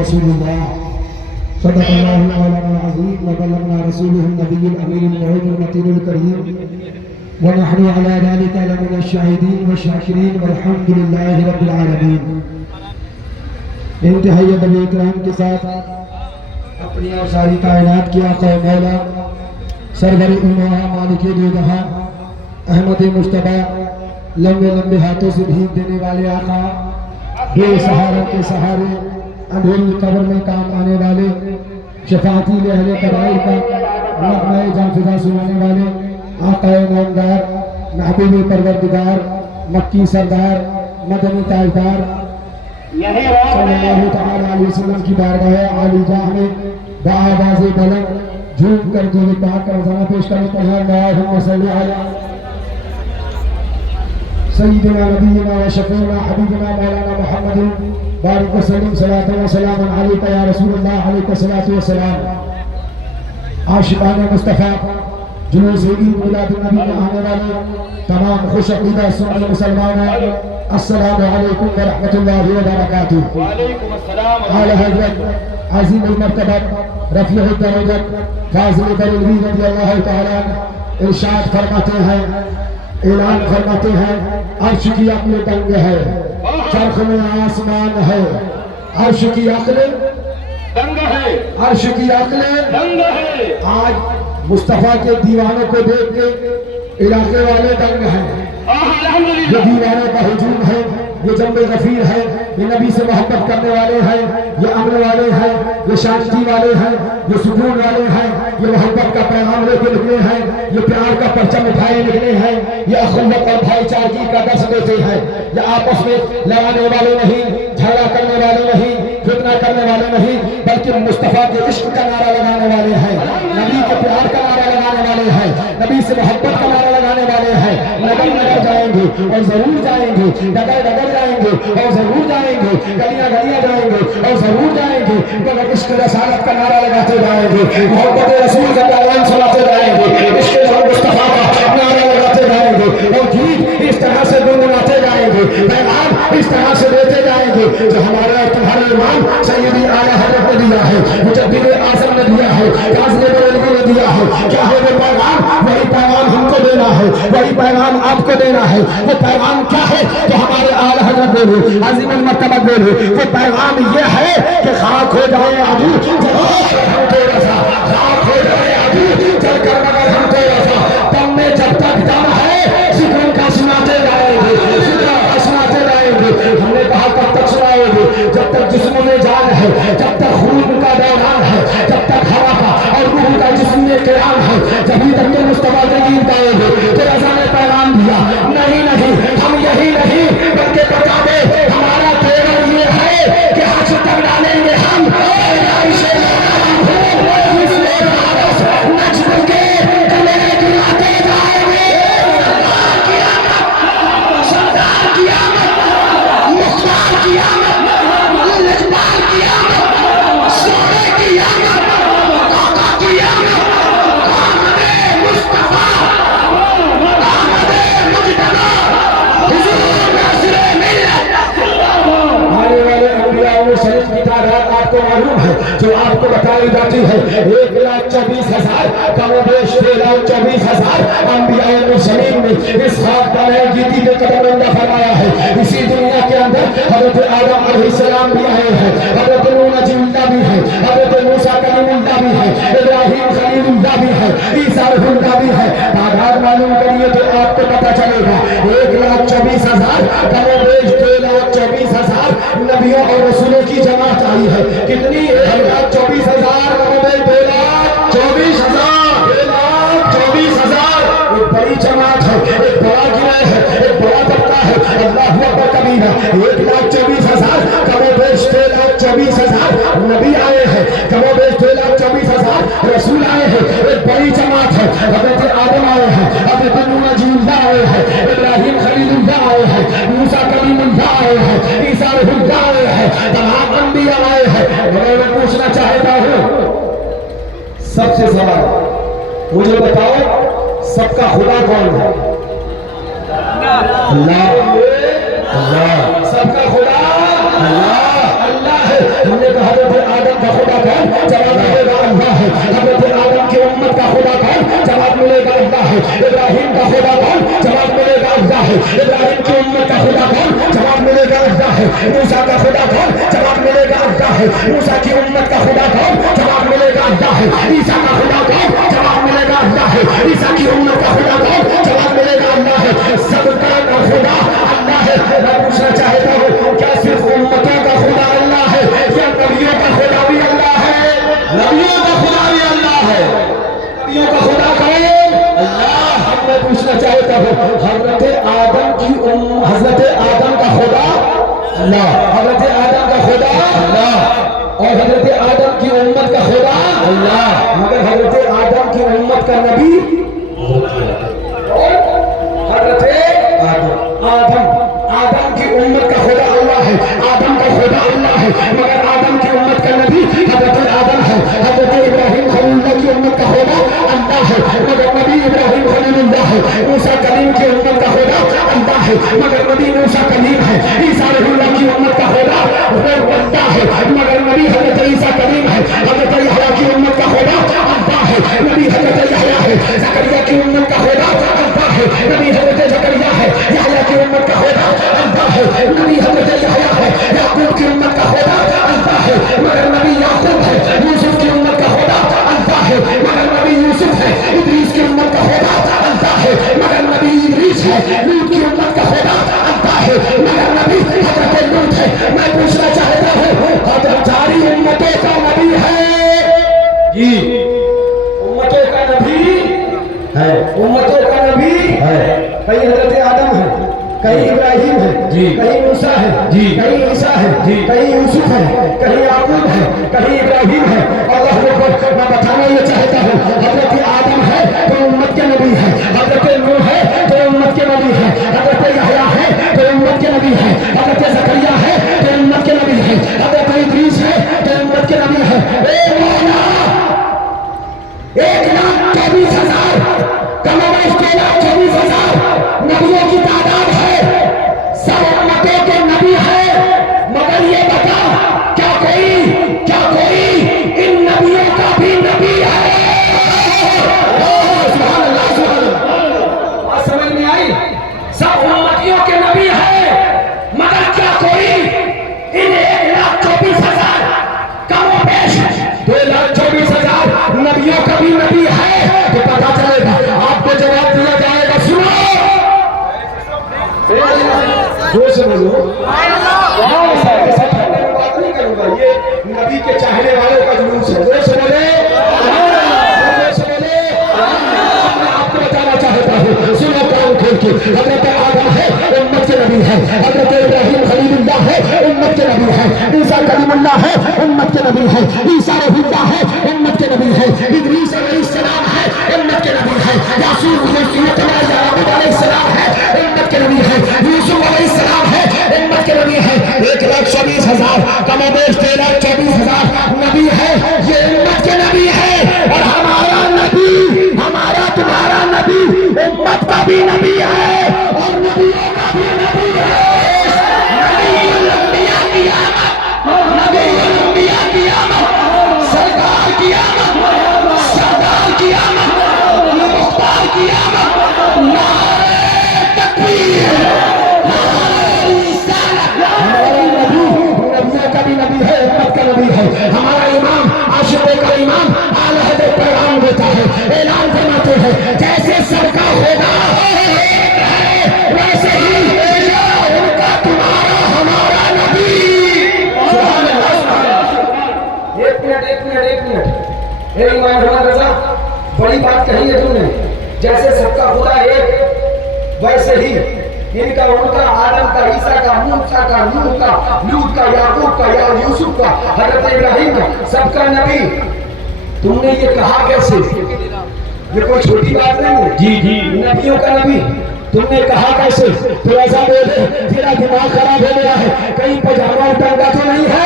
रसूलुल्लाह सल्लल्लाहु अलैहि वसल्लम व बल्लगना रसूलुहुन नबियुल अमीनुल मुहीनुल मतीनुल करीम व नहनु अला ज़ालिका लमिनश शाहिदीन व शाकिरीन वल्हम्दुलिल्लाहि रब्बिल आलमीन। इंतहाई अदब इकराम के साथ अपनी और सारी कायनात की आका मौला सरवर उम्मा मालिक दो जहां अहमद मुश्तबा लंबे लंबे हाथों से भीख देने वाले आका, बेसहारा के सहारे अंधेरी कब्र में काम आने वाले, शफाती अहले कबाइर का नग़्मा जाफ़िज़ा सुनाने वाले आका नामदार महबूब परवरदिगार मक्की सरदार मदनी ताजदार सल्लल्लाहु तआला अलैहि वसल्लम की बारगाह आली जाह में बाआवाज़ बुलंद झूम कर जो पाक का रज़ाना पेश करते हैं। अल्लाहुम्मा सल्ली अला सय्यिदिना नबिय्यिना व शफ़ीना हबीबिना मौलाना मुहम्मदिन बारिक वसल्लम सलातन व सलामन अलैका या रसूलल्लाह अलैका सलातु व सलाम। आशिक़ाने मुस्तफ़ा जुलूस ईद मिलाद नबी में आने वाले तमाम खुश अक़ीदा सुन्नी मुसलमानों, अस्सलामु अलैकुम व रहमतुल्लाहि व बरकातुहू। वालेकुम अस्सलाम। आला हज़रत अज़ीम मर्तबत रफ़ीअ दरजत फ़ाज़िल बरेलवी रज़ियल्लाहु तआला इरशाद फरमाते हैं, ऐलान फरमाते हैं, अर्श की अक़्ल दंग है, चरख़ में आसमान है, अर्श की अक़्ल दंग है, अर्श की अक़्ल दंग है। आज मुस्तफ़ा के दीवानों को देख के इलाके वाले दंग हैं। ये दीवानों का हुजूम है, ये जम्बे गफीर है, ये नबी से मोहब्बत करने वाले हैं, ये अमन वाले हैं, ये शांति वाले हैं, ये सुकून वाले हैं, ये मोहब्बत का पैगाम लेके निकले हैं, ये प्यार का परचम उठाए निकले हैं, ये अख़ुवत और भाईचारगी का दर्श देते हैं। ये आपस में लड़ाने वाले नहीं, झगड़ा करने वाले नहीं, फितना करने वाले नहीं, बल्कि मुस्तफ़ा के इश्क का नारा लगाने वाले हैं, नबी के प्यार का नारा लगाने वाले हैं, नबी से मोहब्बत का नारा लगाने वाले हैं। नगर नगर जाएंगे और जरूर जाएंगे, डगर डगर जाएंगे और जरूर जाएंगे, गलियां गलियां जाएंगे और जरूर जाएंगे, मगर इश्क रसालत का नारा लगाते जाएंगे, मोहब्बत रसूल का पैगाम सुनाते जाएंगे, इश्क मुस्तफ़ा का नारा लगाते जाएंगे और गीत इस तरह से गुनगुनाते जाएंगे, पैगाम इस तरह से देते जाएंगे जो हमारा तुम्हारा इमाम सैयदी आला हज़रत ने दिया है, मुजद्दिद आज़म ने दिया है, ग़ाज़ी बरेलवी ने दिया है। क्या है वो पैगाम? वही पैगाम हमको देना है, वही पैगाम आपको देना है। वो पैगाम क्या है तो हमारे आला हज़रत बोले, अज़ीम मर्तबा बोले, वो पैगाम ये है कि खाक हो जाए अबू हम तेरा सा, खाक हो जाए अबू चल कर मगर हम तेरा सा, दम में जब तक दम है ज़िक्र का सुनाते जाएंगे, ज़िक्र का सुनाते जाएंगे। हमने कहा कब तक सुनाएंगे? जब तक जिस्म में जान है, जब तक खून का दौरान है, जब तक हवा का और रूह का जिस्म में क़याम है, जभी तक तो मुस्तफ़ा के गीत गाएंगे। तो रज़ा ने पैगाम दिया, नहीं नहीं हम यही नहीं बल्कि बता दे हमारा केवल ये है कि हज तक डालेंगे हम जो आपको बताई जाती है। 1,24,000 कमोबेश 6,24,000 अंबिया मुरसलीन ने इस खाक गीती के कदम अंदा फरमाया है। इसी दुनिया के अंदर हज़रत आदम अलैहिस्सलाम भी आए हैं, हज़रत नूह नजीमुल्लाह भी है, हज़रत मूसा कलीमुल्लाह भी है, इब्राहीम खलीलुल्लाह भी है, ईसा रूहुल्लाह भी है। तादाद मालूम करिए तो आपको पता चलेगा 1,24,000 कमोबेश 6,24,000 नबियों और रसूलों की जमात आई है। कितनी? 1,24,000 कमोबेश 2,24,000 एक बड़ी जमात है, एक बड़ा गिरोह है, एक बड़ा तबका है। अल्लाहु अकबर कबीरा। 1,24,000 कमोबेश 6,24,000 नबी आए हैं, कमोबेश 6,24,000 रसूल आए हैं। एक बड़ी जमात है। हज़रत आदम आए हैं, हज़रत नूह नजीमुल्लाह आए हैं, इब्राहीम खलीलुल्लाह आए हैं, मूसा कलीमुल्लाह आए हैं, ईसा रूहुल्लाह आए हैं, तमाम अंबिया आए हैं। मैं पूछना चाहता हूँ सबसे सवाल, मुझे बताओ सबका खुदा कौन है? अल्लाह। अल्लाह सबका खुदा अल्लाह। अल्लाह है। हमने कहा अल्लाह है। हजरत आदम की उम्मत का खुदा कौन? जवाब मिलेगा अल्लाह है। इब्राहिम का खुदा कौन? जवाब मिलेगा अल्लाह है। इब्राहिम की उम्मत का खुदा कौन? जवाब मिलेगा अल्लाह है। मूसा का खुदा कौन? जवाब मिलेगा अल्लाह है। मूसा की उम्मत का खुदा कौन? जवाब मिलेगा अल्लाह है। ईसा का खुदा कौन? जवाब मिलेगा अल्लाह है। ईसा की उम्मत का खुदा कौन? जवाब मिलेगा अल्लाह है। सबका खुदा अल्लाह है। मैं पूछना चाहता हूँ, क्या सिर्फ उम्मतों का खुदा अल्लाह है या नबियों का खुदा भी अल्लाह है? नबियों का खुदा भी अल्लाह है। नबियों का खुदा कौन? अल्लाह। मैं पूछना चाहता हूँ, हजरत आदम का खुदा अल्लाह, हजरत आदम का खुदा अल्लाह, और हजरत आदम की उम्मत का खुदा अल्लाह, मगर हजरत आदम की उम्मत का नबी और हजरत आदम की उम्मत का खुदा अल्लाह है। आदम का खुदा अल्लाह है, मगर आदम की उम्मत का नबी हजरत आदम है। हजरत इब्राहिम खलीलुल्लाह की उम्मत का खुदा अल्लाह है, मगर नबी इब्राहिम खलीलुल्लाह है। मूसा कलीम की उम्मत का खुदा अल्लाह है, मगर नबी मूसा कलीम है। ईसा रूहुल्लाह की उम्मत का खुदा अल्लाह है, मगर नबी हजरत ईसा कलीम है। हजरत यहया की उम्मत का खुदा अल्लाह है, नबी हजरत यहया है। ज़करिया की उम्मत का खुदा अल्लाह है, नबी हजरत ज़करिया है। यहया की उम्मत का खुदा अल्लाह है, नबी हजरत यहया है। याकूब की उम्मत का खुदा अल्लाह है, मगर नबी याकूब है। यूसुफ की उम्मत का खुदा अल्लाह है, मगर नबी यूसुफ है। इदरीस की उम्मत का खुदा अल्लाह है, मगर नबी इदरीस है। लूत की उम्मत का खुदा अल्लाह है, मगर नबी हजरत लूत है। मैं पूछना चाहता हूँ, हजरत सारी उम्मतों का नबी है जी, उम्मतों का नबी है, उम्मतों का नबी है। कहीं हजरत आदम है, कहीं इब्राहिम है जी, कहीं मूसा है जी, कहीं ईसा है जी, कहीं यूसुफ है, कहीं याकूब है, कहीं इब्राहिम है। अल्लाह अकबर। मैं बताना ये चाहता हूँ, हजरत आदम है तो उम्मत के नबी है, हजरत नूह है तो उम्मत के नबी है, हजरत यहया है तो उम्मत के नबी है, हजरत ज़करिया है तो उम्मत के नबी है, हजरत इदरीस है तो उम्मत के नबी है। 1,24,000 कमोबेश 1,24,000 नबियों की तादाद है, सब उम्मतों के नबी है। मगर ये बता, क्या कोई इन नबियों का भी नबी है? सुभान अल्लाह, सुभान अल्लाह। बात समझ में आई? सब उम्मतियों के नबी है, मगर क्या कोई इन 1,24,000 कमोबेश 2,24,000 नबियों का भी नबी है? तो पता चलेगा, आपको जवाब दिया जाएगा। सुनो, जोर से बोलो। बात नहीं करूंगा, ये नबी के चाहने वालों का जुलूस है। जोर से बोले, जोर से बोले। मैं आपको बताना चाहता हूँ, सुनो कान खोल के। हजरत आदम है, उम्मत के नबी है। हजरत इब्राहिम खलीलुल्लाह है, उम्मत के नबी है। ईसा कलीमुल्लाह है, उम्मत के नबी है। ईसा रूहुल्लाह है, उम्मत के नबी है। इदरीस अलैहिस्सलाम है, उम्मत के नबी है। याकूब अलैहिस्सलाम है, उम्मत के नबी है। यूसुफ अलैहिस्सलाम है, उम्मत के नबी है। 1,24,000 कमोबेश 1,24,000 नबी है, ये उम्मत के नबी है। और हमारा नबी, हमारा तुम्हारा नबी उम्मत का भी नबी है और नबियों का भी नबी है। नबीउल अंबिया की आमद, नबीउल अंबिया की आमद, सरकार की आमद, सरदार की आमद, मुख्तार की आमद। नारे तकबीर, नारे रिसालत। हमारा नबी नबियों का भी नबी है, उम्मत का नबी है। हमारा इमाम, आशिकों का इमाम आला हज़रत पैगाम देता है, ऐलान फरमाते हैं, जैसे सबका होगा एक है, वैसे ही उनका तुम्हारा हमारा नबी। सुभान अल्लाह, सुभान अल्लाह। एक मिनट ए इमाम हमारा रज़ा, बड़ी बात कही है तुमने। जैसे सबका खुदा एक, वैसे ही इनका, उनका, आदम का, ईसा का, मूसा का, नूह का, लूत का, याकूब का, या यूसुफ का, हजरत इब्राहिम का, सबका नबी। तुमने ये कहा कैसे? ये कोई छोटी बात नहीं है जी जी। नबियों का नबी तुमने कहा कैसे? तो ऐसा बोले, तेरा दिमाग खराब हो गया है, कहीं पजामा टंगा तो नहीं है?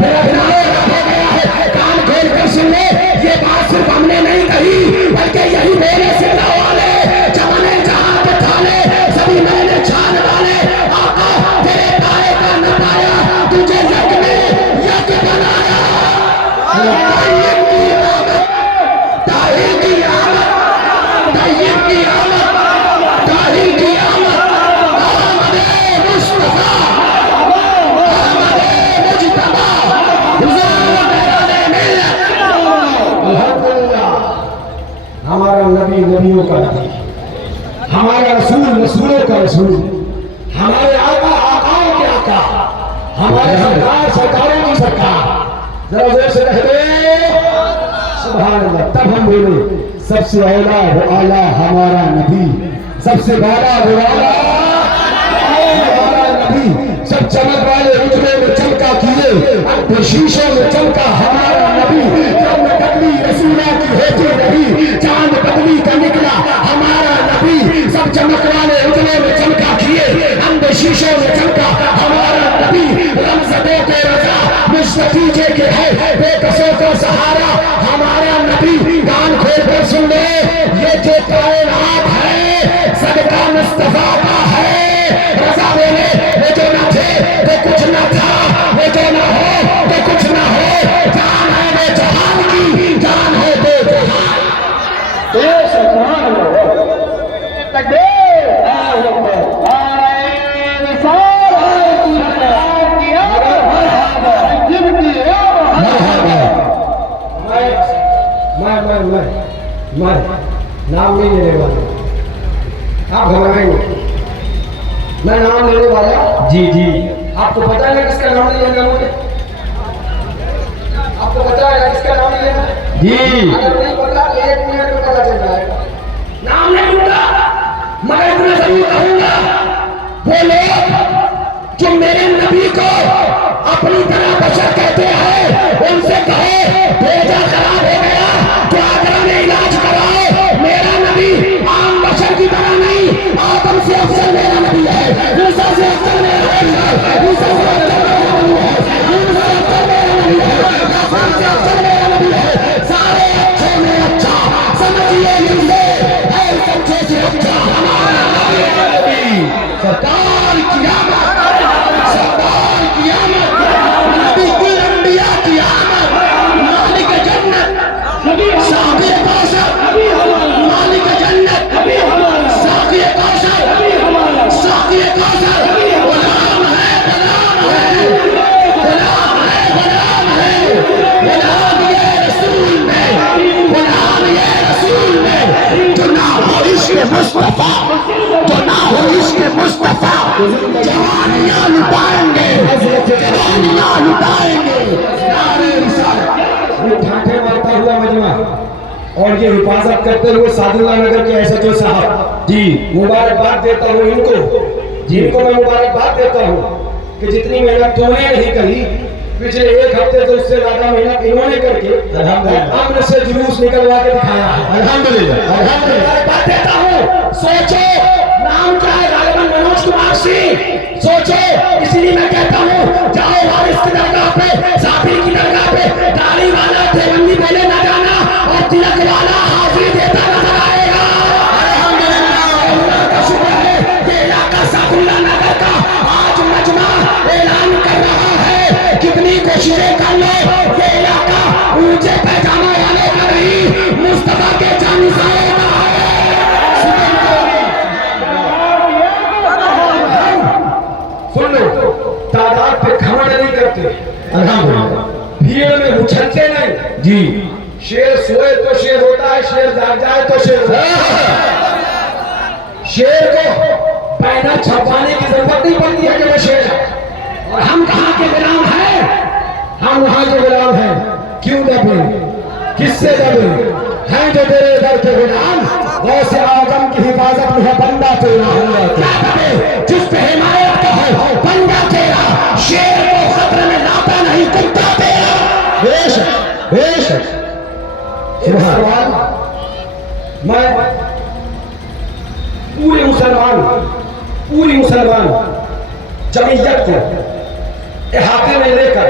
तेरा दिमाग खराब हो गया है, कान खोल कर सुन ले। ये बात सिर्फ हमने नहीं कही, बल्कि यही बोले से वाले जमाने जहां के थाने सभी मैंने छान डाले। आका तेरे पाए का न पाया, तुझे यज्ञ में यज्ञ बनाया। हमारे सरकार सरकारों की सरकार, जरा जोर से कह दो सुभान अल्लाह। तब हम बोले सबसे औला वो आला हमारा नबी, सबसे वाला वो आला हमारा नबी। सब चमक वाले उजले में चमका किए, शीशों में चमका हमारा नबी। जब में बदली रसूला की होती रही, चांद बदली का निकला हमारा नबी। सब चमक वाले उजले में चमका किए, हम शीशों में चमका हमारा नबी। रमज़दों के रजा मुस्तफीजे के है, बेकसों का सहारा हमारा नबी। कान खोल कर सुन ले, ये जो कायनात है सदका मुस्तफा का है। रजा बोले वो जो न थे वो कुछ न था, वो जो न हो तो कुछ न हो। जान है वो जहान की, जान है वो जहान। मैं नाम नहीं लेने वाला, आप घबराएंगे। मैं नाम लेने वाला जी जी। आपको पता है किसका नाम नहीं लेना मुझे? आपको पता है किसका नाम नहीं लेना जी? अगर नहीं पता तो 1 मिनट में पता चल जाएगा। नाम नहीं लूंगा मगर इतना जरूर कहूंगा, वो लोग जो मेरे नबी को अपनी तरह बशर कहते हैं, उनसे कहो भेजा खराब हो गया तो आगरा में इलाज कराओ। मेरा नबी आम बशर की तरह नहीं, आदम से अफजल मेरा नबी है, मूसा से अफजल मेरा नबी है, मूसा से अफजल मेरा नबी है, मूसा से अफजल मेरा नबी है, याकूब से अफजल मेरा नबी है। सारे अच्छे में अच्छा समझिए मुझे, है सच्चे से अच्छा हमारा नबी। सरकार की आमद, सरकार की आमद, नबी कुल अंबिया की आमद, मालिक जन्नत साक़ी कौसर, मालिक जन्नत साक़ी कौसर, साक़ी कौसर। गुलाम है, गुलाम है, गुलाम है, गुलाम है, गुलाम ये रसूल में, गुलाम ये रसूल में। जो ना हो इश्क़ मुस्तफ़ा, जो ना हो इश्क़ मुस्तफ़ा, जवानियाँ लुटाएंगे, जवानियाँ लुटाएंगे। ये ठाठे मारता हुआ मजमा और ये हिफाजत करते हुए सादुल्ला नगर के एसएचओ साहब जी, मुबारकबाद देता हूँ इनको, जिनको मैं मुबारकबाद देता हूँ कि जितनी मेहनत तूने नहीं करी पिछले 1 हफ्ते तो उससे ज्यादा मेहनत इन्होंने करके अल्हम्दुलिल्लाह से जुलूस निकलवा के दिखाया है। अल्हम्दुलिल्लाह मुबारकबाद देता हूँ। सोचो नाम क्या है? गालिबन मनोज कुमार सिंह। सोचो, इसलिए मैं कहता हूँ जाओ वारिस की दरगाह पे, साबिर की दरगाह पे, दाढ़ी वाला देवबंदी बोले न जाना और तिलक वाला हाजिरी देता नजर आएगा। अल्लाह का शुक्र है ये इलाका सादुल्ला नगर का आज मजमा ऐलान कर रहा है, कितनी कोशिशें कर लो ये इलाका ऊंचे पैजामा वाले का नहीं, मुस्तफा के जानिसाए का है। सुन लो, तादाद पे घमंड नहीं करते, अल्हम्दुलिल्लाह भीड़ में उछलते नहीं जी। शेर सोए तो शेर होता है, शेर जाग जाए तो शेर होता है। शेर को पैना छपाने की जरूरत नहीं पड़ती है कि वो शेर है। और हम कहाँ के गुलाम हैं? हम वहां के गुलाम हैं। क्यों दबे, किससे दबे? हैं जो तेरे दर के गुलाम, गौसे आजम की हिफाजत में है बंदा तेरा। क्या दबे जिस पे हिमायत का है बंदा तेरा, शेर को खतरे में लाता नहीं कुत्ता तेरा। बेशक बेशक। मैं पूरे पूरी मुसलमान जमीयत को इहाते में लेकर,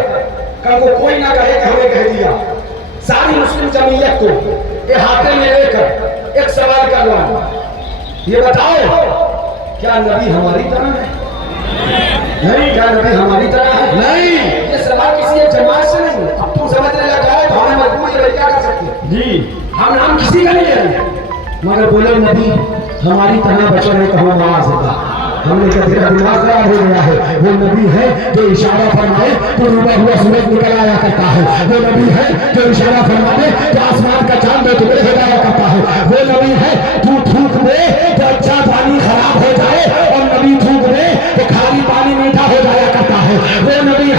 कल को कोई ना कहे कि हमें कह दिया, सारी मुस्लिम जमीयत को इहाते में लेकर एक सवाल करवाऊं, ये बताओ क्या नबी हमारी तरह है? नहीं। क्या नबी हमारी तरह है? नहीं। ये सवाल किसी एक जमात से नहीं। अब तुम समझने लग जाए तो हमें मजबूर है, क्या कर सकते हैं जी। हम नाम किसी का नहीं ले रहे, मगर बोले नबी हमारी तरह बचो नहीं कहो नमाज होगा। हमने कहा तेरा दिमाग खराब हो गया है। वो नबी है जो इशारा फरमाए तो डूबा हुआ सूरज निकल आया करता है। वो नबी है जो इशारा फरमाए तो आसमान का चांद दो टुकड़े हो जाया करता है। वो नबी है तू थूक दे तो अच्छा पानी खराब हो जाए, और नबी थूक दे तो खाली पानी मीठा हो जाया करता है। वो नबी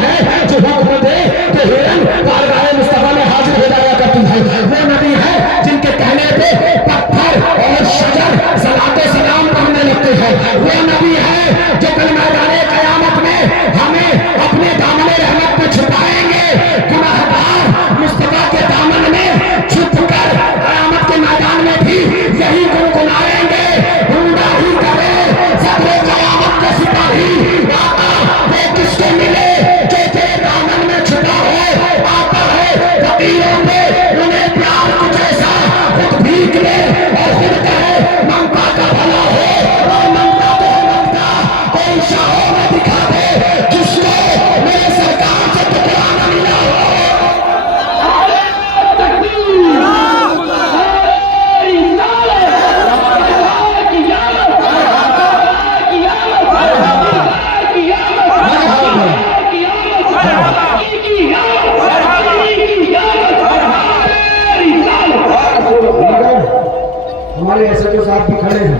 एसडीओ साहब भी खड़े हैं,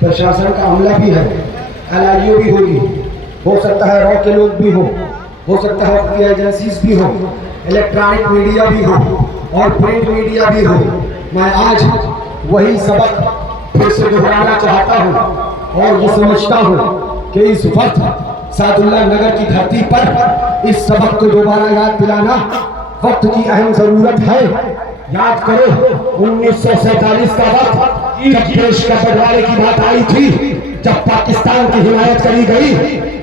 प्रशासन का अमला भी है, LIO भी होगी, हो सकता है रॉ के लोग भी हो सकता है आपकी एजेंसीज भी हो, इलेक्ट्रॉनिक मीडिया भी हो और प्रिंट मीडिया भी हो। मैं आज वही सबक फिर से दोहराना चाहता हूँ और ये समझता हूँ कि इस वक्त सादुल्लाह नगर की धरती पर इस सबक को दोबारा याद दिलाना वक्त की अहम जरूरत है। याद करो 1947 का वक्त, जब देश का बंटवारे की बात आई थी, जब पाकिस्तान की हिमायत करी गई,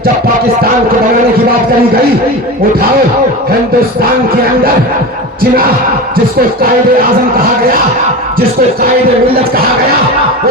जब पाकिस्तान को बनाने की बात करी गई। उठाओ हिंदुस्तान के अंदर जिना जिसको कायदे आजम कहा गया, जिसको कायदे मिल्लत कहा गया,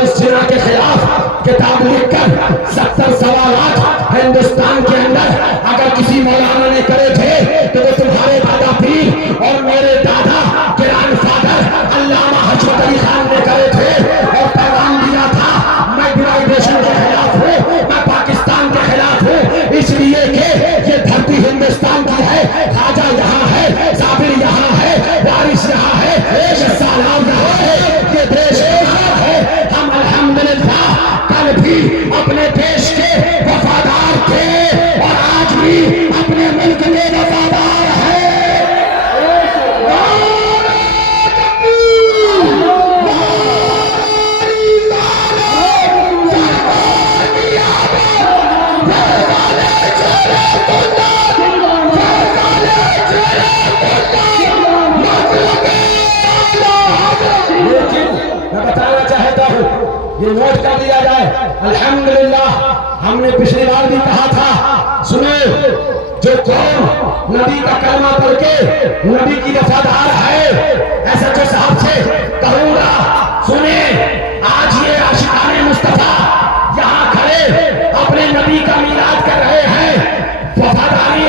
उस जिना के खिलाफ किताब लिखकर 70 सवालात हिंदुस्तान के अंदर अगर किसी मौलाना ने करे थे तो वो तुम्हारे दादा पीर और मेरे दादा ग्रैंडफादर अल्लामा हजरत अली खान ने करे थे और पैगाम दिया था, मैं डिवाइडेशन के खिलाफ हूँ, मैं पाकिस्तान के खिलाफ हूँ, इसलिए कि ये धरती हिंदुस्तान की है, खाजा यहाँ है, साबिर यहाँ है, वारिस यहाँ है, देश सालाम यहाँ है, ये देश है। हम अल्हम्दुलिल्लाह कल भी अपने देश के वफादार थे और आज भी अपने मुल्क के वफादार हैं। मैं बताना चाहता हूँ, ये नोट कर लिया जाए, अल्हम्दुलिल्लाह हमने पिछली बार भी कहा था, सुने जो कौन नबी का कलमा पढ़ के नबी की वफादार है, SHO साहब से कहूंगा, सुने आज ये आशिकाने मुस्तफा यहाँ खड़े अपने नबी का मीलाद कर रहे हैं, वफादारी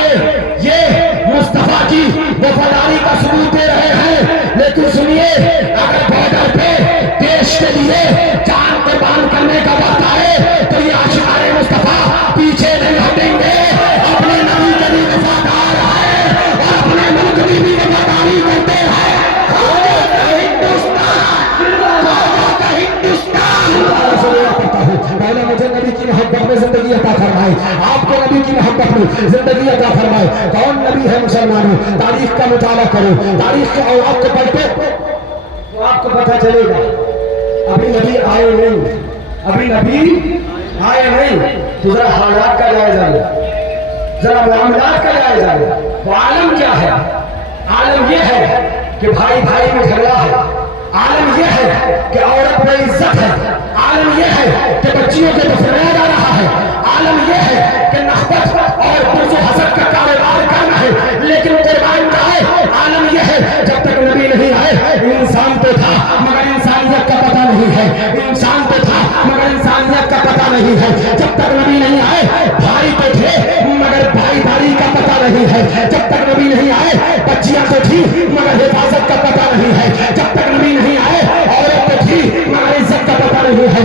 ये मुस्तफा की वफादारी का सबूत दे रहे हैं। लेकिन सुनिए, अगर बॉर्डर पे देश के लिए जान कुर्बान करने का वक्त आए तो ये आशिकाने मुस्तफा पीछे नहीं हटेंगे, अपने नबी के लिए वफादार है और अपने मुल्क की भी वफादारी करते हैं। पहले मुझे नबी की मोहब्बत में जिंदगी अता फरमाए, आपको नबी की मोहब्बत में जिंदगी अता फरमाए। कौन नबी है मुसलमानों? तारीख का मुताला करो, तारीख के औलाद को पढ़ते तो आपको पता चलेगा अभी नबी आए नहीं, अभी नबी आए नहीं, तो जरा हालात का जायजा लो, जरा मामलात का जायजा लो। तो आलम क्या है? आलम यह है कि भाई भाई में झगड़ा है, आलम यह है कि औरत में इज्जत है, आलम यह है कि बच्चियों के दफनाया जा रहा है, आलम यह है कि नस्बत और पुरजो हसद का कारोबार करना है, लेकिन कुर्बान का है। आलम यह है जब तक नबी नहीं आए इंसान तो था मगर इंसानियत का पता नहीं है, इंसान तो था मगर इंसानियत का पता नहीं है। जब तक नबी नहीं आए भाई तो थे मगर भाईदारी का पता नहीं है। जब तक नबी नहीं आए बच्चियां तो थी मगर हिफाजत का पता नहीं है। जब तक नबी नहीं आए औरत तो थी मगर इज्जत का पता नहीं है।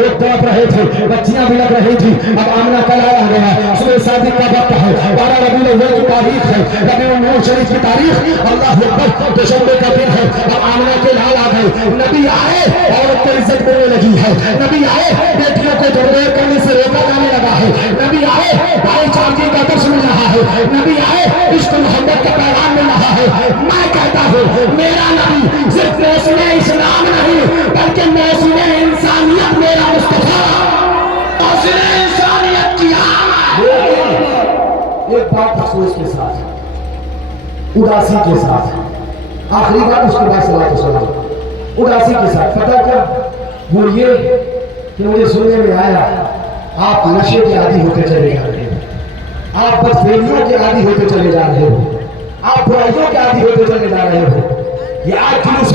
लोग तड़प रहे थे, बच्चियां भी लग रही थी, अब आमना कल आया गया, सुबह शादी का वक्त है, 12 रबीउल अव्वल की तारीख है, रबीउल नूर शरीफ की तारीख, अल्लाह अकबर दुशंबे का दिन है। अब आमना के लाल आ गए, नबी आए औरत को इज्जत देने लगी है, नबी आए बेटियों को दुर्व्यवहार करने से रोका जाने लगा है, नबी आए भाईचारे का दर्श मिल रहा है, नबी आए इश्क मोहब्बत का पैगाम मिल रहा है। मैं कहता हूँ मेरा नबी सिर्फ मौसम इस्लाम नहीं बल्कि मौसम इंसानियत, मेरा मुस्तफा मौसम इंसानियत की आमद। एक बात अफसोस के साथ, उदासी के साथ, आखिरी बात उसके बाद सलात सलाम, उदासी के साथ, पता क्या वो ये कि मुझे सुनने में आया आप नशे के आदी होते चले जा रहे हो, आप बदफेलियों के आदी होते चले जा रहे हो, आप बुराइयों के आदी होते चले जा रहे हो। ये आज जुलूस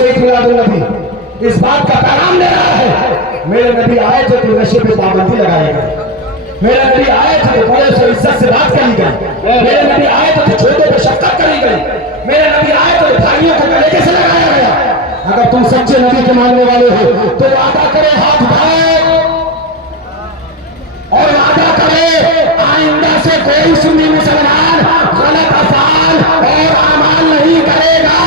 नबी इस बात का पैगाम दे रहा है, मेरे नबी आए थे तो नशे पे पाबंदी लगाई गई, मेरे नबी आए थे तो बड़े से इज्जत से बात करी गई, मेरे नबी आए थे तो छोटे पे शफकत करी गई, मेरे नबी आए तो भाइयों को गले से लगाया गया। अगर तुम सच्चे नबी के मानने वाले हो तो वादा करो हाथ उठाओ और वादा करे आइंदा से कोई सुन्नी मुसलमान गलत अफआल और अमाल नहीं करेगा।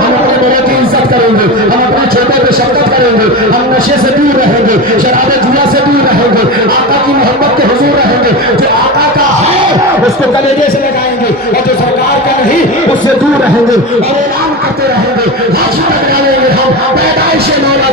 हम अपने बड़े की इज्जत शफकत करेंगे, हम अपने छोटे पे शफकत करेंगे, हम नशे से दूर रहेंगे, शराब जुआ से दूर रहेंगे, आका की मोहब्बत के हुजूर रहेंगे। जो आका का है उसको कलेजे से लगाएंगे और जो सरकार का नहीं उससे दूर रहेंगे और ऐलान करते रहेंगे, लाठी तक डालेंगे हम पैदाइश मौला